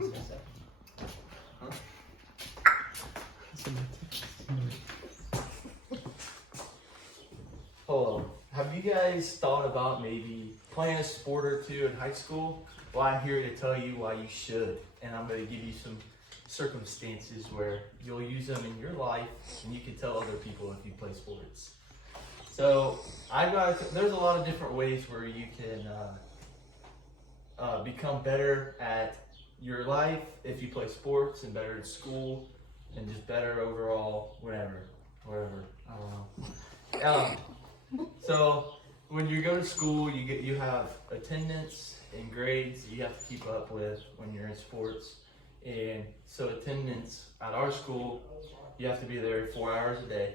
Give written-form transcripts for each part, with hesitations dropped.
was gonna say. Huh? Hold on. Have you guys thought about maybe playing a sport or two in high school? Well, I'm here to tell you why you should, and I'm going to give you some circumstances where you'll use them in your life, and you can tell other people if you play sports. So there's a lot of different ways where you can become better at your life if you play sports, and better at school, and just better overall, wherever, I don't know. So when you go to school, you have attendance and grades that you have to keep up with when you're in sports. And so attendance at our school, you have to be there 4 hours a day.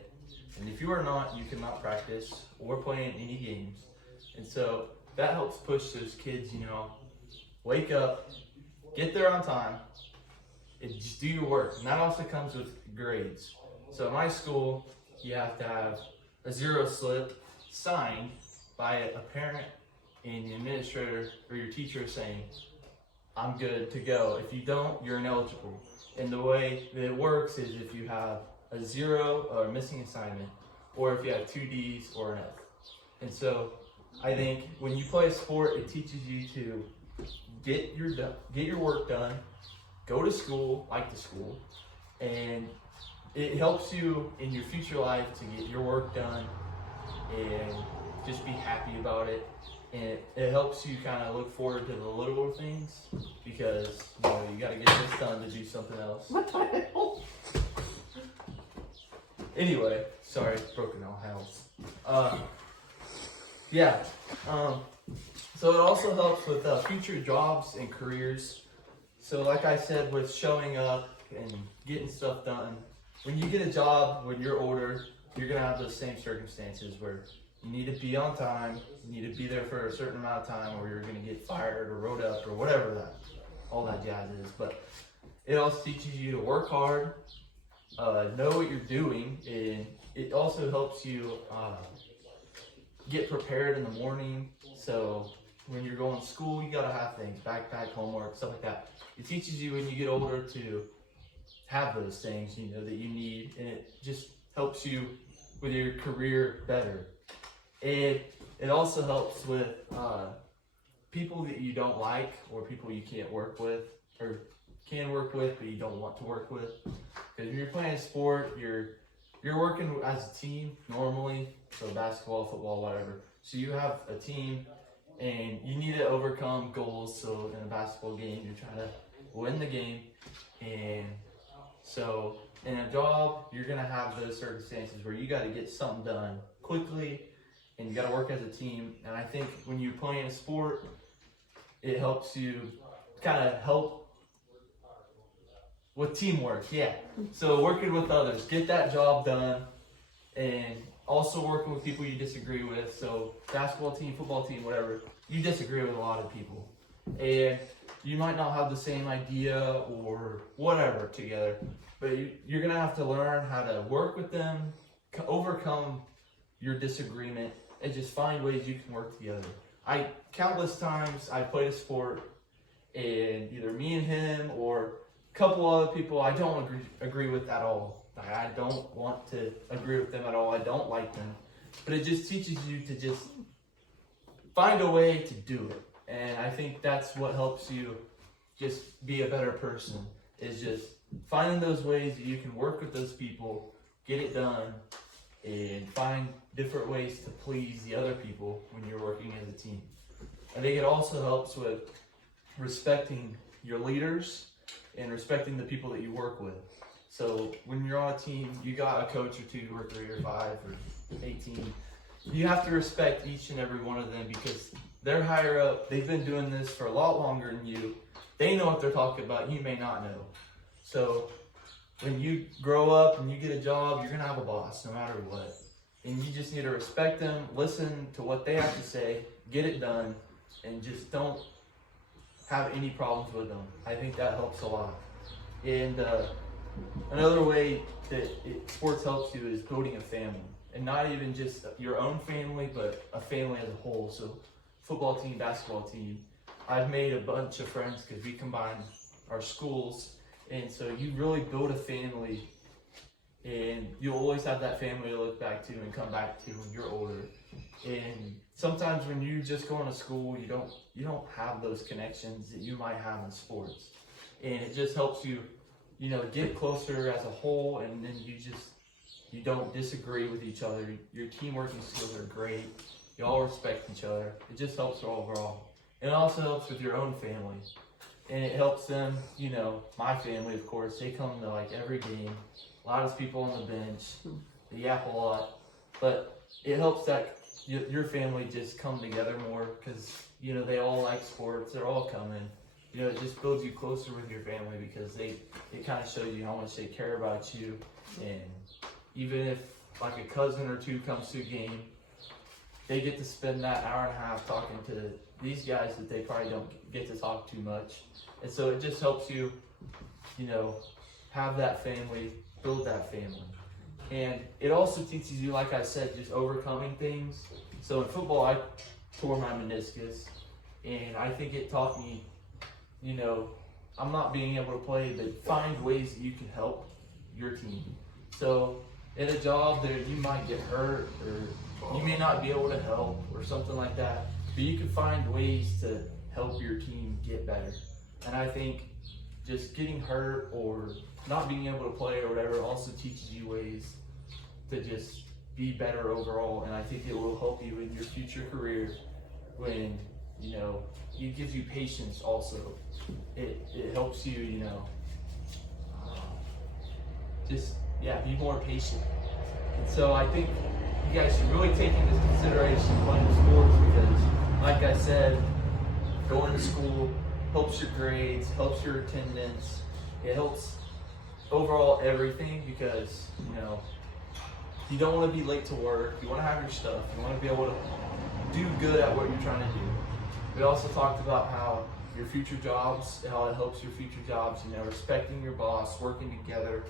And if you are not, you cannot practice or play in any games. And so that helps push those kids, wake up, get there on time, and just do your work. And that also comes with grades. So at my school, you have to have a zero slip signed by a parent and the administrator or your teacher saying, I'm good to go. If you don't, you're ineligible. And the way that it works is if you have a 0 or a missing assignment, or if you have 2 Ds or an F. And so I think when you play a sport, it teaches you to get your work done, go to school, like the school, and it helps you in your future life to get your work done and just be happy about it. And it helps you kind of look forward to the little things because you got to get this done to do something else. What the hell? Anyway, sorry, broken all house. So it also helps with future jobs and careers. So like I said, with showing up and getting stuff done, when you get a job, when you're older, you're going to have those same circumstances where you need to be on time, you need to be there for a certain amount of time, or you're going to get fired or wrote up or whatever all that jazz is. But it also teaches you to work hard, know what you're doing, and it also helps you get prepared in the morning. So when you're going to school, you got to have things, backpack, homework, stuff like that. It teaches you when you get older to have those things, that you need, and it just helps you with your career better. And it also helps with people that you don't like or people you can't work with or can work with but you don't want to work with. Because when you're playing a sport, you're working as a team normally, so basketball, football, whatever. So you have a team and you need to overcome goals. So in a basketball game, you're trying to win the game. And so in a job, you're going to have those circumstances where you got to get something done quickly and you got to work as a team. And I think when you play in a sport, it helps you kind of help with teamwork. Yeah. So working with others, get that job done, and also working with people you disagree with. So basketball team, football team, whatever, you disagree with a lot of people. And you might not have the same idea or whatever together, but you're going to have to learn how to work with them, overcome your disagreement, and just find ways you can work together. Countless times I played a sport and either me and him or a couple other people I don't agree with at all. I don't want to agree with them at all. I don't like them. But it just teaches you to just find a way to do it. And I think that's what helps you just be a better person, is just finding those ways that you can work with those people, get it done, and find different ways to please the other people when you're working as a team. I think it also helps with respecting your leaders and respecting the people that you work with. So when you're on a team, you got a coach or 2 or 3 or 5 or 18. You have to respect each and every one of them because they're higher up. They've been doing this for a lot longer than you. They know what they're talking about. You may not know. So when you grow up and you get a job, you're going to have a boss no matter what. And you just need to respect them, listen to what they have to say, get it done, and just don't have any problems with them. I think that helps a lot. And another way that sports helps you is building a family. And not even just your own family, but a family as a whole. So football team, basketball team. I've made a bunch of friends because we combine our schools. And so you really build a family, and you'll always have that family to look back to and come back to when you're older. And sometimes when you just go to school, you don't have those connections that you might have in sports. And it just helps you, get closer as a whole, and then you don't disagree with each other. Your teamworking skills are great. You all respect each other. It just helps overall. And it also helps with your own family. And it helps them, my family, of course, they come to like every game. A lot of people on the bench, they yap a lot. But it helps that your family just come together more because, they all like sports. They're all coming. It just builds you closer with your family because it kind of shows you how much they care about you. And even if like a cousin or two comes to a game, they get to spend that hour and a half talking to these guys that they probably don't get to talk too much. And so it just helps you, have that family, build that family. And it also teaches you, like I said, just overcoming things. So in football, I tore my meniscus, and I think it taught me, I'm not being able to play, but find ways that you can help your team. So in a job there, you might get hurt, or you may not be able to help, or something like that. But you can find ways to help your team get better. And I think just getting hurt or not being able to play or whatever also teaches you ways to just be better overall. And I think it will help you in your future career when, it gives you patience also. It helps you, be more patient. And so I think you guys should really take into consideration playing sports because, like I said, going to school helps your grades, helps your attendance. It helps overall everything because, you don't want to be late to work. You want to have your stuff. You want to be able to do good at what you're trying to do. We also talked about how your future jobs, how it helps your future jobs, respecting your boss, working together,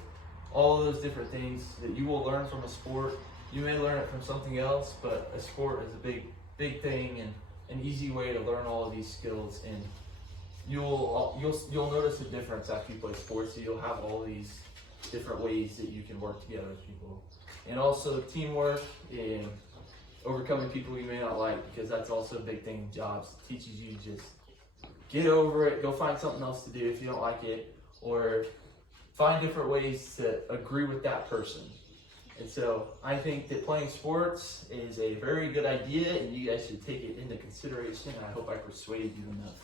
all of those different things that you will learn from a sport. You may learn it from something else, but a sport is a big thing and an easy way to learn all of these skills. And you'll notice a difference after you play sports. You'll have all these different ways that you can work together with people. And also teamwork and overcoming people you may not like, because that's also a big thing in jobs. It teaches you just get over it, go find something else to do if you don't like it, or find different ways to agree with that person. And so I think that playing sports is a very good idea, and you guys should take it into consideration. I hope I persuaded you enough.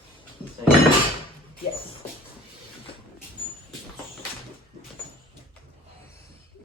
Thank you. Yes.